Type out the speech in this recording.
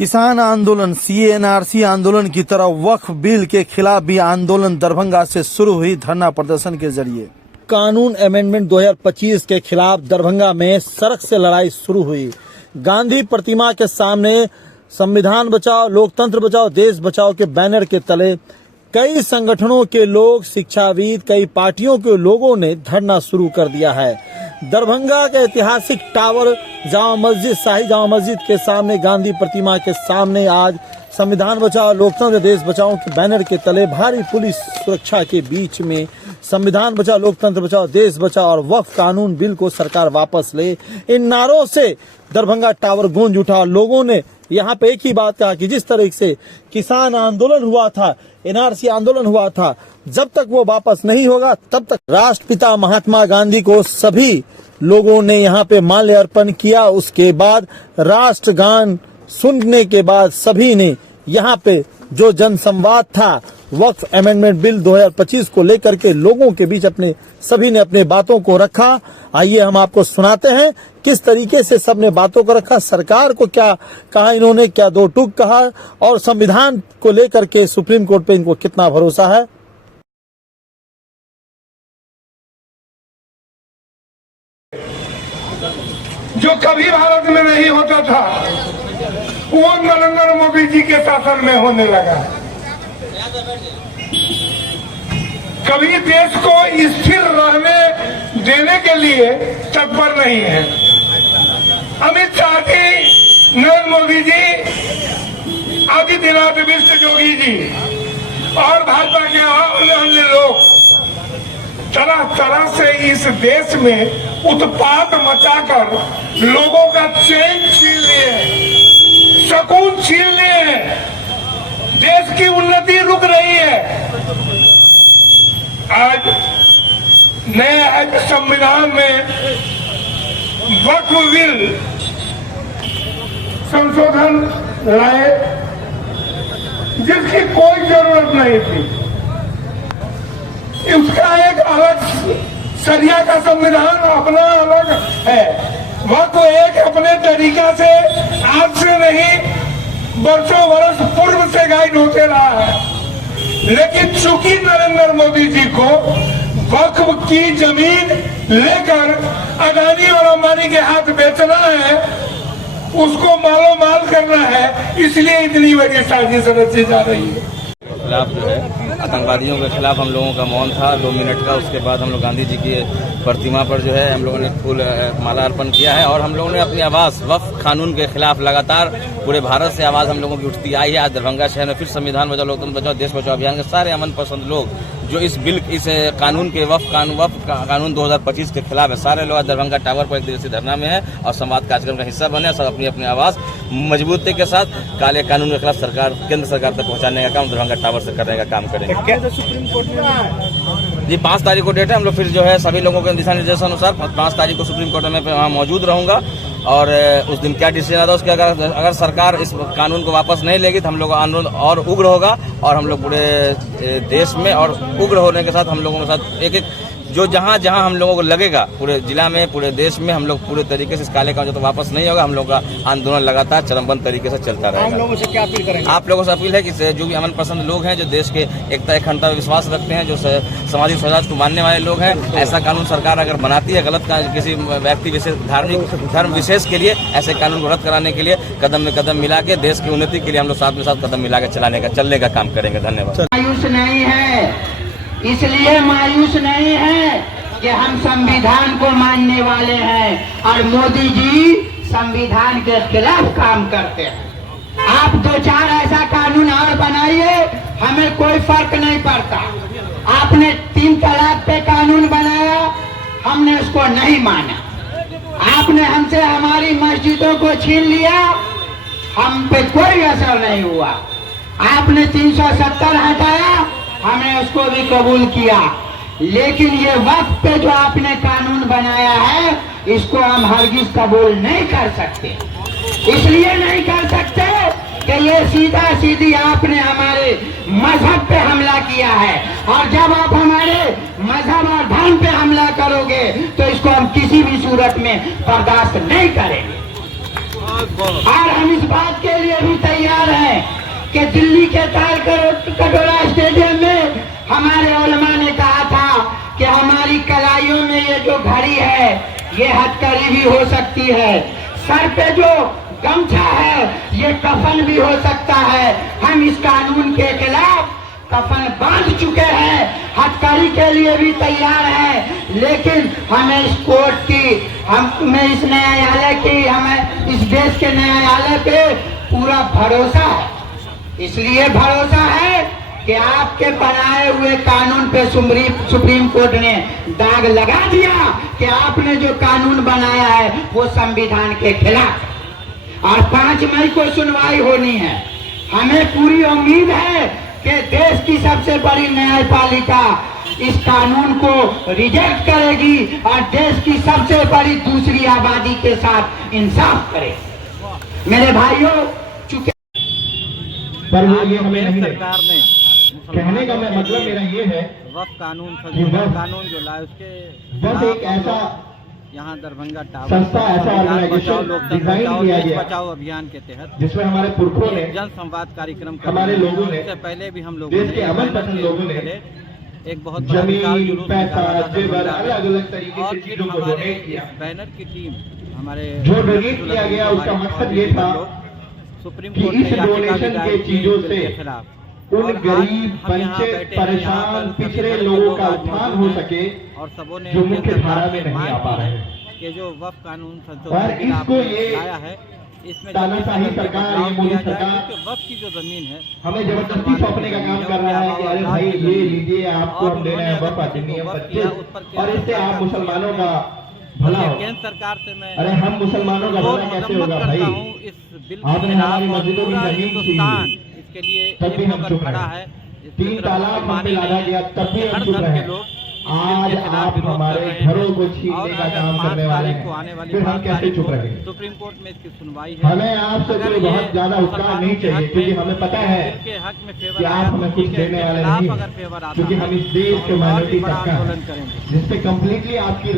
किसान आंदोलन सीएनआरसी आंदोलन की तरह वक्फ बिल के खिलाफ भी आंदोलन दरभंगा से शुरू हुई धरना प्रदर्शन के जरिए। कानून अमेंडमेंट 2025 के खिलाफ दरभंगा में सड़क से लड़ाई शुरू हुई। गांधी प्रतिमा के सामने संविधान बचाओ, लोकतंत्र बचाओ, देश बचाओ के बैनर के तले कई संगठनों के लोग, शिक्षाविद, कई पार्टियों के लोगों ने धरना शुरू कर दिया है। दरभंगा के ऐतिहासिक टावर जामा मस्जिद, शाही जामा मस्जिद के सामने गांधी प्रतिमा के सामने आज संविधान बचाओ, लोकतंत्र, देश बचाओ के बैनर के तले भारी पुलिस सुरक्षा के बीच में संविधान बचाओ, लोकतंत्र बचाओ, देश बचाओ और वक्फ कानून बिल को सरकार वापस ले, इन नारों से दरभंगा टावर गूंज उठा। लोगों ने यहाँ पे एक ही बात कहा कि जिस तरह से किसान आंदोलन हुआ था, एनआरसी आंदोलन हुआ था, जब तक वो वापस नहीं होगा तब तक राष्ट्रपिता महात्मा गांधी को सभी लोगों ने यहाँ पे माल्य अर्पण किया। उसके बाद राष्ट्रगान सुनने के बाद सभी ने यहाँ पे जो जनसंवाद था वक्फ अमेंडमेंट बिल 2025 को लेकर के लोगों के बीच सभी ने अपने बातों को रखा। आइए हम आपको सुनाते हैं किस तरीके से सबने बातों को रखा, सरकार को क्या कहा इन्होंने, क्या दो टूक कहा और संविधान को लेकर के सुप्रीम कोर्ट पे इनको कितना भरोसा है। जो कभी भारत में नहीं होता था वो नरेंद्र मोदी जी के शासन में होने लगा। कभी देश को स्थिर रहने देने के लिए तत्पर नहीं है। अमित शाह जी, नरेंद्र मोदी जी, आदित्यनाथ मिश्र योगी जी और भाजपा के अन्य लोग तरह तरह से इस देश में उत्पात मचाकर लोगों का चैन छीन लिए, सुकून छीन लिए, देश की उन्नति रुक रही है। आज नए संविधान में वक्फ बिल संशोधन लाए जिसकी कोई जरूरत नहीं थी। उसका एक अलग सरिया का संविधान अपना अलग है। वह तो एक अपने तरीका से आज से नहीं वर्षों वर्ष पूर्व से गाइड होते रहा है। लेकिन चूंकि नरेंद्र मोदी जी को वक्फ की जमीन लेकर अदानी और अंबानी के हाथ बेचना है, उसको मालो माल करना है, इसलिए इतनी बड़ी साजिश रची जा रही है। खिलाफ जो है आतंकवादियों के खिलाफ हम लोगों का मौन था 2 मिनट का। उसके बाद हम लोग गांधी जी की प्रतिमा पर जो है हम लोगों ने फूल माला अर्पण किया है और हम लोगों ने अपनी आवाज़ वक्फ कानून के खिलाफ लगातार पूरे भारत से आवाज़ हम लोगों की उठती आई है। आज दरभंगा शहर में फिर संविधान बचाओ, लोकतंत्र बचाओ, देश बचाओ अभियान के सारे अमन पसंद लोग जो इस कानून के वक्फ कानून 2025 के खिलाफ है, सारे लोग दरभंगा टावर पर एक दिवसीय धरना में है और संवाद कार्यक्रम का हिस्सा बने। सब अपनी अपनी आवाज़ मजबूती के साथ काले कानून के खिलाफ केंद्र सरकार तक पहुंचाने का काम दरभंगा टावर से करने का काम करेंगे। सुप्रीम कोर्ट में जी 5 तारीख को डेट है। हम लोग फिर जो है सभी लोगों के दिशा निर्देशानुसार 5 तारीख को सुप्रीम कोर्ट में वहाँ मौजूद रहूंगा और उस दिन क्या डिसीजन आता है उसके अगर सरकार इस कानून को वापस नहीं लेगी तो हम लोग आंदोलन और उग्र होगा और हम लोग पूरे देश में और उग्र होने के साथ हम लोगों के साथ एक जो जहां हम लोगों को लगेगा पूरे जिला में, पूरे देश में हम लोग पूरे तरीके से इस काले कानून तो वापस नहीं होगा। हम लोग का आंदोलन लगातार चरमबंद तरीके से चलता रहेगा। हम लोगों से क्या अपील करेंगे? आप लोगों से अपील है कि जो भी अमन पसंद लोग हैं, जो देश के एकता अखंडता में विश्वास रखते हैं, जो सामाजिक स्वराज को मानने वाले लोग हैं, ऐसा कानून सरकार अगर बनाती है गलत किसी व्यक्ति विशेष धर्म विशेष के लिए ऐसे कानून को रद्द कराने के लिए कदम में कदम मिला के देश की उन्नति के लिए हम लोग साथ में साथ कदम मिला के चलने का काम करेंगे। धन्यवाद। मायूस नहीं है, इसलिए मायूस नहीं है कि हम संविधान को मानने वाले हैं और मोदी जी संविधान के खिलाफ काम करते हैं। आप 2-4 ऐसा कानून और बनाइए, हमें कोई फर्क नहीं पड़ता। आपने 3 तलाक पे कानून बनाया, हमने उसको नहीं माना। आपने हमसे हमारी मस्जिदों को छीन लिया, हम पे कोई असर नहीं हुआ। आपने 370 हटाया, हमने उसको भी कबूल किया। लेकिन ये वक्त पे जो आपने कानून बनाया है इसको हम हरगिज कबूल नहीं कर सकते। इसलिए नहीं कर सकते कि ये सीधा सीधी आपने हमारे मजहब पे हमला किया है और जब आप हमारे मजहब और धर्म पे हमला करोगे तो इसको हम किसी भी सूरत में बर्दाश्त नहीं करेंगे। और हम इस बात के लिए भी तैयार कि दिल्ली के ताल कटोरा स्टेडियम में हमारे उलमा ने कहा था कि हमारी कलाइयों में ये जो घड़ी है ये हथकड़ी भी हो सकती है, सर पे जो गमछा है ये कफन भी हो सकता है। हम इस कानून के खिलाफ कफन बांध चुके हैं, हथकड़ी के लिए भी तैयार हैं, लेकिन हमें इस कोर्ट की, हमें इस न्यायालय की, हमें इस देश के न्यायालय पे पूरा भरोसा है। इसलिए भरोसा है कि आपके बनाए हुए कानून पे सुप्रीम कोर्ट ने दाग लगा दिया कि आपने जो कानून बनाया है वो संविधान के खिलाफ है। और 5 मई को सुनवाई होनी है। हमें पूरी उम्मीद है कि देश की सबसे बड़ी न्यायपालिका इस कानून को रिजेक्ट करेगी और देश की सबसे बड़ी दूसरी आबादी के साथ इंसाफ करेगी। मेरे भाइयों, चूंकि पर वो ये हमें नहीं है। सरकार ने कहने का मतलब मेरा ये है वक्फ कानून कानून जो लाए उसके बस एक ऐसा यहाँ दरभंगा टावर संस्था, ऐसा ऑर्गेनाइजेशन डिजाइन किया गया बचाओ अभियान के तहत जिसमें हमारे पुरखों ने, जन संवाद कार्यक्रम हमारे लोगों ने, इससे पहले भी हम लोग देश के अमन पसंद लोगों ने एक बहुत बड़ा विशाल जमीन, जुलूस पैसा, निकाला था जेवर, दरभंगा अलग अलग तरीके और की फिर चीजों को हमारे डोनेट किया। इस बैनर की टीम हमारे जो डोनेट किया गया उसका मकसद ये था सुप्रीम कि कोर्ट इस ने याचिका भी डोनेशन दायर के की चीजों बिल से के खिलाफ उन और आज गरीब, हम यहाँ वंचित, बैठे हैं, यहाँ परेशान, पर पिछड़े सभी लोगों का लोग उत्थान मौजूद हो हैं सके और सबों ने जो मुख्य केंद्र धारा सरकार में से नहीं मांग आ पा की रहे है हैं। कि जो वक्फ कानून और संशोधन बिल इसको आपने ये लाया है इसमें तानाशाही सरकार, ये मोदी सरकार क्योंकि वक्फ की जो जमीन है हमें जबरदस्ती सौंपने का काम कर रहा है कि अरे भाई ये लीजिए, आपको हम दे रहे हैं वक्फ अधिनियम 25 और इससे आप मुसलमानों का भला हो। केंद्र सरकार से मैं अरे हम मुसलमानों का भला कैसे होगा करता भाई? हूँ इस बिल के आपने खिलाफ हमारी और मस्जिदों की पूरा जमीन हिंदुस्तान छीनी, इसके लिए तब भी एक हम होकर चुप खड़ा रहे। है। इस 3 तरफ तालाब हम पे मानी लादा नहीं गया, तब भी हर हम चुप धर्म रहे। के लोग इस आज बिल के खिलाफ आप विरोध हमारे कर रहे हैं। घरों को और छीनने का अगर काम 5 करने वाले तारीख को आने हैं, वाली फिर हम 5 कैसे तारीख चुप को रहे? सुप्रीम कोर्ट में इसकी सुनवाई है। हमें आपसे अगर कोई ये बहुत ज्यादा उपकार नहीं चाहिए, क्योंकि हमें पता है बिल के हक में फेवर कि आया आप तो हमें कुछ ठीक है, देने इसके वाले खिलाफ नहीं अगर हैं, फेवर आता क्योंकि है हम इस देश तो के हम और भी माइनॉरिटी बड़ा तबका आंदोलन है करेंगे। जिसपे कम्प्लीटली आपकी